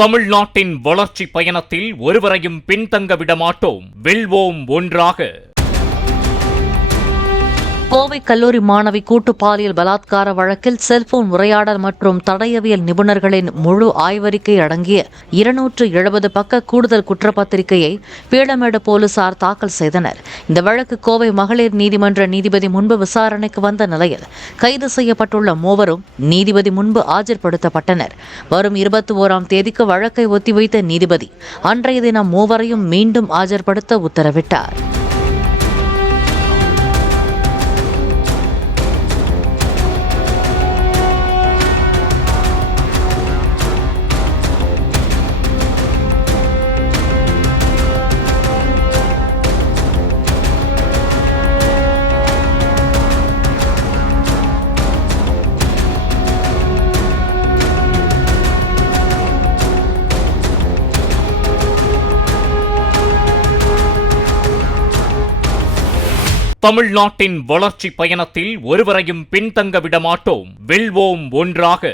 தமிழ்நாட்டின் வளர்ச்சி பயணத்தில் ஒருவரையும் பின்தங்க விடமாட்டோம். வெல்வோம் ஒன்றாக. கோவை கல்லூரி மாணவி கூட்டு பாலியல் பலாத்கார வழக்கில் செல்போன் உரையாடல் மற்றும் தடயவியல் நிபுணர்களின் முழு ஆய்வறிக்கை அடங்கிய 270 பக்க கூடுதல் குற்றப்பத்திரிகையை பீளமேடு போலீசார் தாக்கல் செய்தனர். இந்த வழக்கு கோவை மகளிர் நீதிமன்ற நீதிபதி முன்பு விசாரணைக்கு வந்த நிலையில் கைது செய்யப்பட்டுள்ள மூவரும் நீதிபதி முன்பு ஆஜர்படுத்தப்பட்டனர். வரும் 21ஆம் தேதிக்கு வழக்கை ஒத்திவைத்த நீதிபதி அன்றைய தினம் மூவரையும் மீண்டும் ஆஜர்படுத்த உத்தரவிட்டார். தமிழ்நாட்டின் வளர்ச்சி பயணத்தில் ஒருவரையும் பின்தங்க விடமாட்டோம். வெல்வோம் ஒன்றாக.